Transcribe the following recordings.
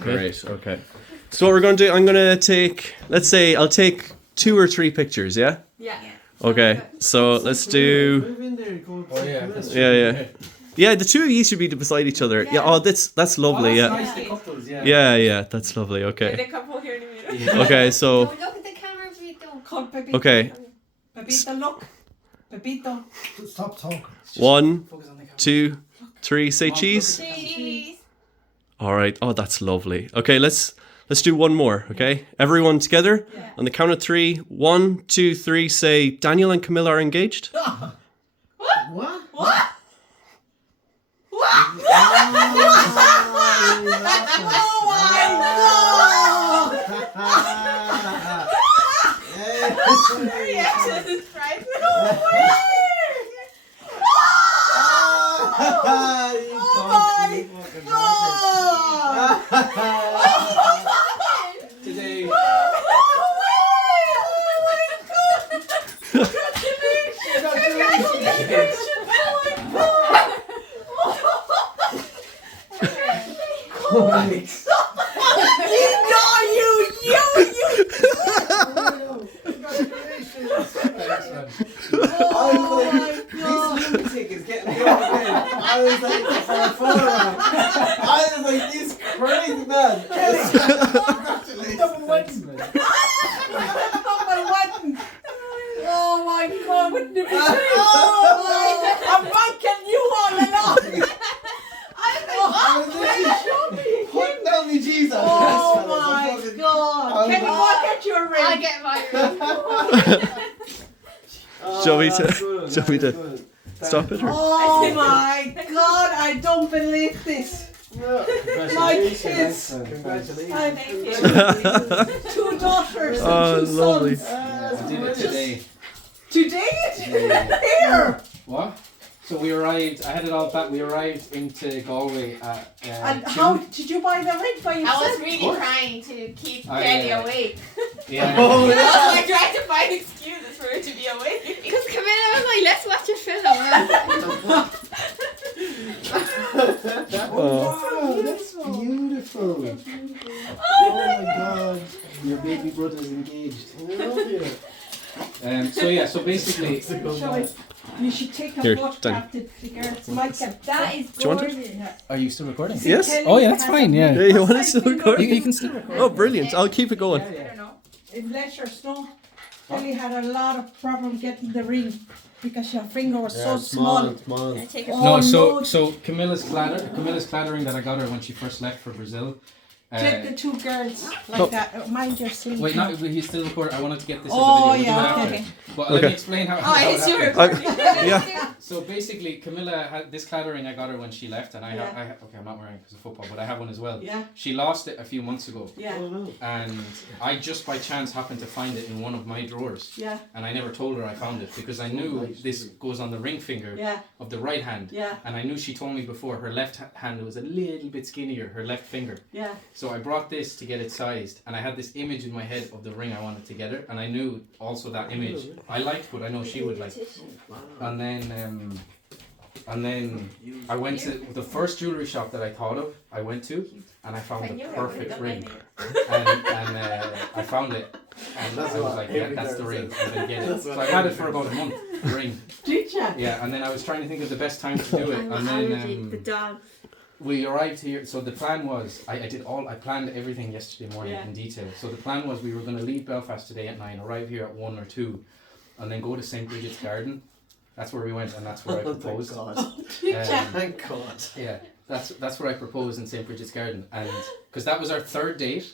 Great. Okay. So what we're going to do, I'm going to take, let's say I'll take 2 or 3 pictures, yeah? Yeah. Okay. So let's do... Yeah, the 2 of you should be beside each other. Yeah, that's lovely, yeah. Nice, the couples, Yeah, that's lovely, The okay. couple here in the middle. Okay, so... Don't look at the camera, Pepito. Call Pepito. Okay. Pepito, look. Pepito. Stop talking. 1, Focus on the camera. 2, 3, say cheese. Cheese. All right. Oh, that's lovely. Okay, let's do one more, okay? Everyone together. Yeah. On the count of 3. 1, 2, 3, say Daniel and Camilla are engaged. What? What? Reaction is right. Today. I was like, for a photo. I was like, this crazy man. Congratulations. Oh my God, wouldn't it be great? I'm banking you all along. Putting down the cheese on Oh my God. Can you walk at your ring? I'll get my ring. Shall we to stop it? Or? Oh my God, I don't believe this. My kids. Congratulations. I have 2 daughters and Oh, 2 lovely. sons. I did it today. Today? Here. What? So we arrived, I had it all back, we arrived into Galway at And 2. how did you buy the ring by I yourself? was really trying to keep Kelly awake. Yeah. Oh, I yeah. was trying to find excuses for her to be awake. Because Camilla was like, let's watch a film. Oh, wow, that's beautiful. Oh my God. Your baby brother's engaged. I love you. So basically, You should take a Here, photograph of the girls like that. That is Do you want it? gorgeous. are you still recording? Yes. Kelly Oh, yeah, that's has fine, a yeah. Yeah, you want to still record? You can still record. Oh, brilliant. I'll keep it going. Yeah, I yeah. don't know. In Leicester Snow, Kelly had a lot of problem getting the ring because your finger was so small. Small. Take a Oh, So Camilla's clattering that I got her when she first left for Brazil. Take the 2 girls like that. Mind your seat. Wait, not he's still recording. I wanted to get this Oh, as a video. We'll yeah, do that okay. after. But let me explain how. Oh, it's how it your happened. recording. Yeah. So basically, Camilla had this clattering. I got her when she left, and Yeah. okay, I'm not wearing it because of football, but I have one as well. Yeah, She lost it a few months ago, yeah, Oh no. and I just by chance happened to find it in one of my drawers, yeah, and I never told her I found it because I knew this goes on the ring finger yeah, of the right hand, yeah, and I knew she told me before her left hand was a little bit skinnier, her left finger. yeah. So I brought this to get it sized, and I had this image in my head of the ring I wanted to get her, and I knew also that image I liked, but I know she would like. And then I went to the first jewelry shop that I thought of. I went to, and I found the perfect ring, and I found it, and I was like, yeah, that's the ring. I'm gonna get it. So I had it for about a month. The ring. Did ya? Yeah, and then I was trying to think of the best time to do it, and then. the dog. We arrived here, so the plan was, I planned everything yesterday morning Yeah. in detail. So the plan was we were going to leave Belfast today at 9, arrive here at 1 or 2, and then go to St. Bridget's Garden. That's where we went, and that's where I proposed. God. Thank God. Yeah, that's where I proposed in St. Bridget's Garden, and because that was our 3rd date,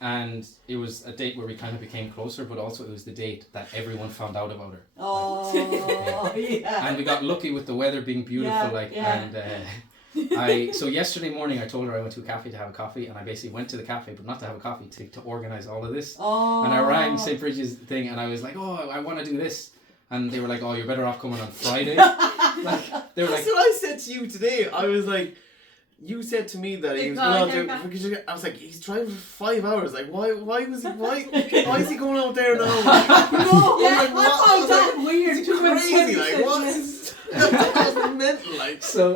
and it was a date where we kind of became closer, but also it was the date that everyone found out about her. Oh, yeah. And we got lucky with the weather being beautiful, Yeah, and so yesterday morning I told her I went to a cafe to have a coffee, and I basically went to the cafe, but not to have a coffee, to organise all of this. Oh. And I rang St. Bridget's thing, and I was like, oh, I want to do this. And they were like, oh, you're better off coming on Friday. They were like, That's what I said to you today. I was like, you said to me that he was going out there. I was like, he's driving for 5 hours. Like, why is he going out there now? No, I I found that weird. It's crazy. Like, what is? That's mental. Like, so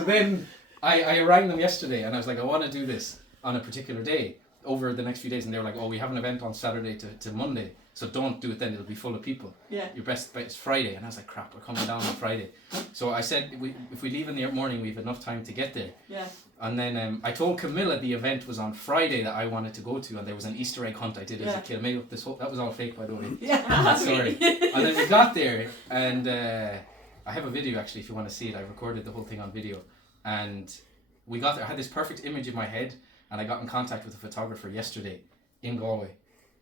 then I rang them yesterday and I was like, I want to do this on a particular day over the next few days, and they were like, oh, we have an event on Saturday to Monday, so don't do it then, it'll be full of people. Yeah. Your best bet is Friday. And I was like, crap, we're coming down on Friday. So I said, if we leave in the morning, we have enough time to get there. Yeah. And then I told Camilla the event was on Friday that I wanted to go to, and there was an Easter egg hunt I did as a kid. I made up this whole, that was all fake, by the way. Yeah. Sorry. And then we got there, and I have a video actually if you want to see it. I recorded the whole thing on video. And we got there, I had this perfect image in my head, and I got in contact with a photographer yesterday in Galway.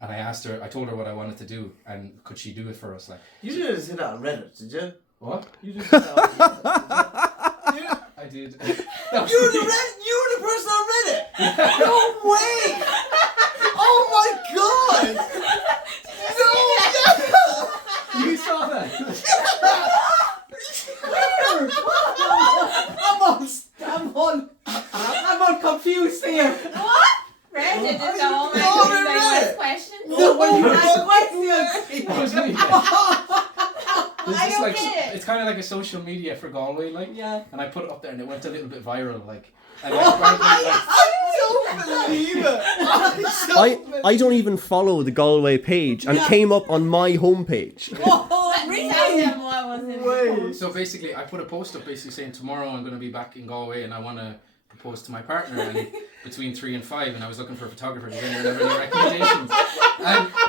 And I asked her, I told her what I wanted to do, and could she do it for us? Like, You didn't see that on Reddit, did you? what? You didn't see that on Reddit, did you? I did. You're the person on Reddit? No way! Oh my god! No! You saw that? I'm all confused here. What? Reddit is all my Oh, like questions. No, when you ask questions. That was me. There's I this, don't like, get it. it's kind of like a social media for Galway, like, Yeah. and I put it up there and it went a little bit viral, like, and like, I don't believe it! I don't even follow the Galway page, and it came up on my homepage. Oh, Tell really? them what was in the Wait. post. so basically I put a post up basically saying tomorrow I'm going to be back in Galway and I want to propose to my partner, and between 3 and 5, and I was looking for a photographer. Does anyone have any recommendations?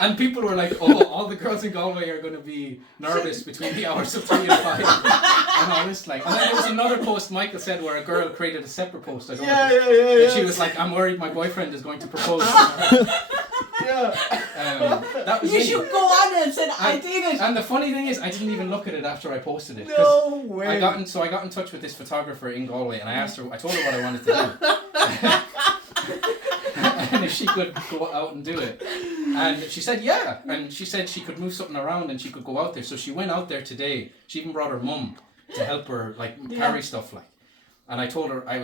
And people were like, oh, all the girls in Galway are going to be nervous between the hours of 3 and 5 and all this, like. And then there was another post Michael said where a girl created a separate post. I don't know. Yeah. And she was like, I'm worried my boyfriend is going to propose. Yeah. That was You me. should go on and say, I did it. And the funny thing is, I didn't even look at it after I posted it. 'cause No way. I got in touch with this photographer in Galway, and I asked her. I told her what I wanted to do, and if she could go out and do it. And she said yeah, and she said she could move something around and she could go out there. So she went out there today. She even brought her mum to help her like carry stuff like. And I told her I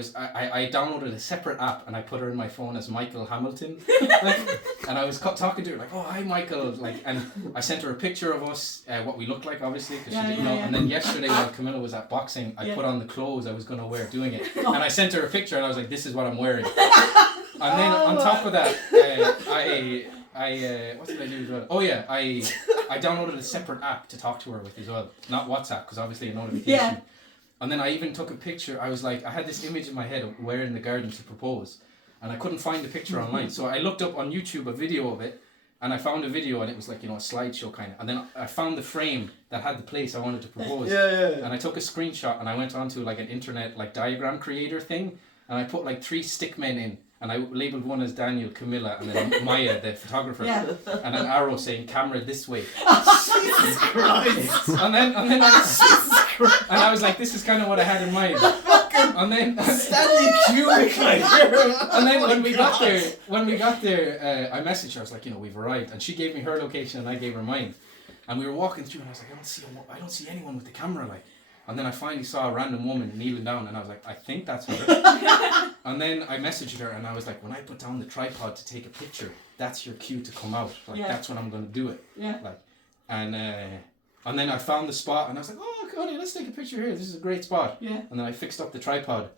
downloaded a separate app and I put her in my phone as Michael Hamilton, like, and I was talking to her like, oh hi Michael, like, and I sent her a picture of us, what we looked like obviously because she didn't know. And then yesterday while Camilla was at boxing, I put on the clothes I was gonna wear doing it, and I sent her a picture and I was like, this is what I'm wearing. And then on top of that, what did I do as well? Oh yeah, I downloaded a separate app to talk to her with as well, not WhatsApp because obviously a notification. Yeah. And then I even took a picture. I was like, I had this image in my head of where in the garden to propose, and I couldn't find the picture online. So I looked up on YouTube a video of it, and I found a video, and it was like, you know, a slideshow kind of. And then I found the frame that had the place I wanted to propose. Yeah. And I took a screenshot, and I went onto like an internet like diagram creator thing, and I put like 3 stick men in, and I labeled one as Daniel, Camilla, and then Maya, the photographer, and an arrow saying camera this way. Jesus Christ. And then I was like, this is kind of what I had in mind. And then Stanley Kubrick, like. and then when we got there, I messaged her. I was like, you know, we've arrived, and she gave me her location, and I gave her mine. And we were walking through, and I was like, I don't see anyone with the camera, like. And then I finally saw a random woman kneeling down, and I was like, I think that's her. And then I messaged her, and I was like, when I put down the tripod to take a picture, that's your cue to come out. Like, that's when I'm going to do it. Yeah. Like, and then I found the spot, and I was like, oh, Cody, let's take a picture here. This is a great spot. Yeah. And then I fixed up the tripod,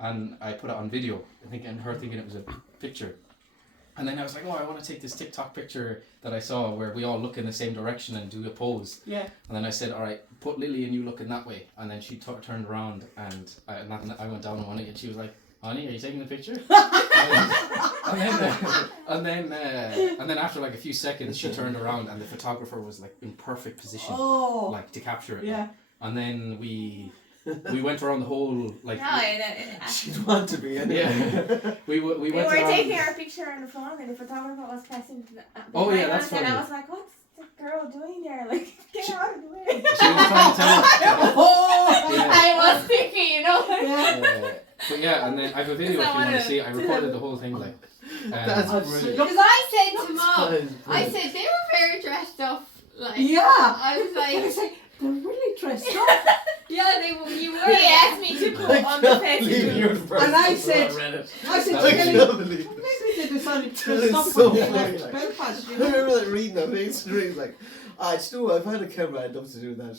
and I put it on video, and her thinking it was a picture. And then I was like, oh, I want to take this TikTok picture that I saw where we all look in the same direction and do a pose. Yeah. And then I said, all right, put Lily and you looking that way. And then she turned around, and I went down on it, and she was like, honey, are you taking the picture? and then after like a few seconds, she turned around, and the photographer was like in perfect position, like to capture it. Yeah. And then we went around the whole like. She'd want to be anyway. Yeah. we went We were around. taking our picture on the phone, and the photographer was pressing. Oh, yeah, behind that's us, and funny. I was like, "What's the girl doing there? Like, get out of the way!" She was trying to tell us. Yeah. I was thinking, you know. But yeah, and then I have a video if you want to see. I recorded the whole thing like. That's brilliant. Because I said to Mom, That is I brilliant. said they were very dressed up. Like, Yeah. I was I like, was like, they're really dressed up. yeah, they were. You were. He asked me to go on the festival. And I said, I Kelly, can't believe it. maybe they decided to That dress is up so when they funny, left like. Belfast. I You know? remember like reading that thing, reading like, do you know what, if I had a camera, I'd love to do that.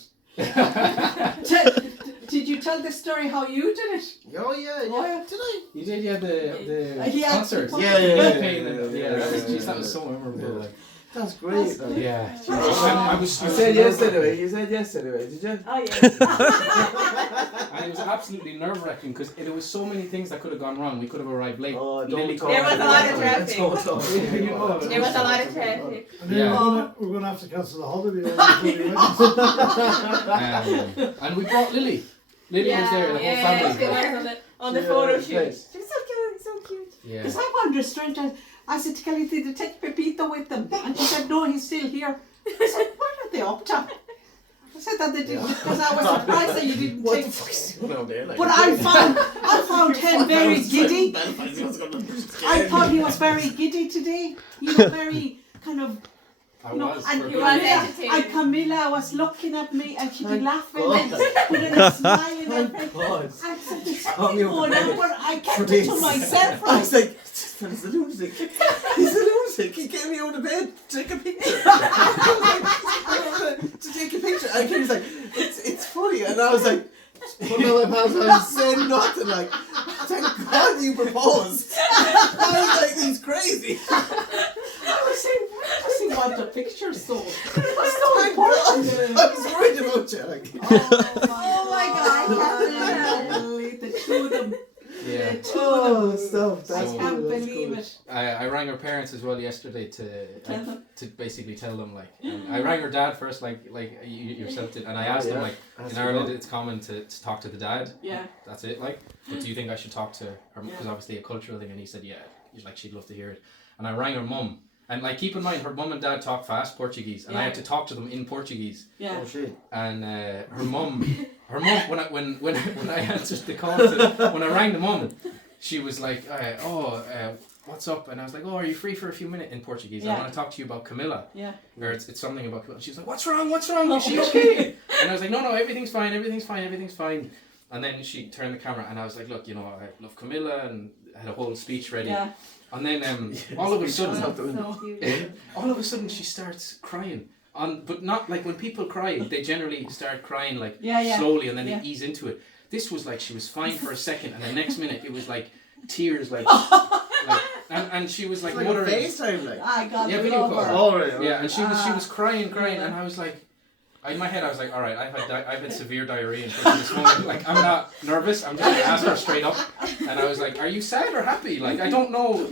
Did you tell the story how you did it? Oh yeah. Oh, yeah. Did I? You did, yeah, the Yeah. concert. Yeah. That was so memorable. Like, That's great. yeah. I was. You said yes anyway. You said yes anyway. Did you? Oh yeah. And it was absolutely nerve-wracking because there was so many things that could have gone wrong. We could have arrived late. Oh, Lily don't talk. There was a lot of about it. traffic. Don't talk. You know, There was a lot of traffic. And then Yeah. we're gonna have to cancel the holiday. and we brought Lily. Lily was there, the whole family. She was on the photo shoot. She was so cute, so cute. Yeah. Because I wonder, strange. I said to Kelly, did they take Pepito with them? And she said, no, he's still here. I said, what are they up to? I said that they didn't, because I was surprised that you didn't What take. the fuck is going on there? Like, But I found him very giddy. I thought he was very giddy today. He was very kind of. I No, was. and for a he bit. was Camilla, agitated. and Camilla was looking at me and she'd be Thank laughing God. and putting a smile in her face. God. I said, there's Calm something you going down. on, but I kept For it this. to myself. I was like, he's a lunatic. He's a lunatic. He came me out of bed to take a picture. To take a picture. And he was like, it's funny. And I was like, putting on my pants, I was saying nothing. Like, thank God you proposed. I was like, he's crazy. I was saying, why does he want a picture so? It was so Thank God. important. I was worried about you. Like, Oh my God, I can't believe the two of them. Yeah. The two of them. stuff. I can't believe it. I rang her parents as well yesterday Tell to them. basically tell them like I rang her dad first like you yourself did, and I asked him like in Ireland it's common to talk to the dad. Yeah. That's it, like. But do you think I should talk to her? Because obviously a cultural thing, and he said yeah, like she'd love to hear it. And I rang her mum, and like keep in mind her mum and dad talk fast Portuguese, and I had to talk to them in Portuguese. Yeah. Oh shit. And her mum when I answered the call when I rang the mum, she was like what's up? And I was like, oh, are you free for a few minutes in Portuguese? I Yeah. want to talk to you about Camilla. Yeah. Or it's something about Camilla. And she was like, what's wrong? Is she okay? And I was like, no, everything's fine. And then she turned the camera and I was like, look, you know, I love Camilla, and I had a whole speech ready. Yeah. And then all of a sudden, So cute. all of a sudden she starts crying. But not like when people cry, they generally start crying like slowly and then they ease into it. This was like she was fine for a second, and the next minute it was like tears, like and she was like It's like a muttering. FaceTime, like. I got Yeah, the video lover. call. Oh, right. Yeah, and she was crying, Yeah. and I was like, in my head I was like, all right, I've had severe diarrhea in this moment. Like I'm not nervous. I'm just gonna ask her straight up. And I was like, are you sad or happy? Like I don't know.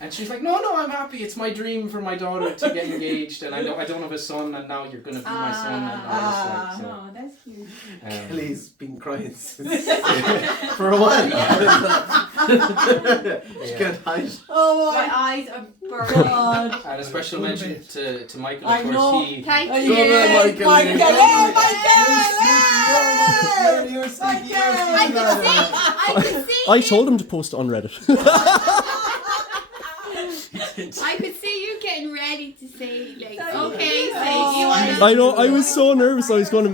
And she's like, no, I'm happy. It's my dream for my daughter to get engaged, and I don't have a son, and now you're gonna be my son, and all this like so. Oh, that's cute. Kelly's been crying since for a while. She can't hide. Oh My my eyes are burning. God. And a special mention to Michael, I of course. know. He Thank Oh, you. yeah, Michael. Michael. Yeah, Michael. You're sneaky. I could see. I told him to post it on Reddit. I could see you getting ready to say, like, okay, so Oh. you want to. I know, I was so nervous I was going to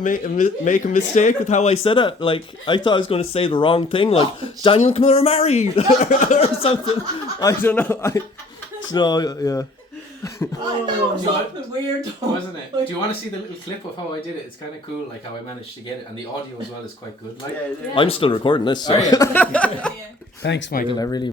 make a mistake with how I said it. Like, I thought I was going to say the wrong thing, like, Daniel and Camilla are married, or something. I don't know. Yeah. Oh, that was something weird. wasn't it? Do you want to see the little clip of how I did it? It's kind of cool, like how I managed to get it, and the audio as well is quite good. Like, I'm still recording this, so. Thanks, Michael. I really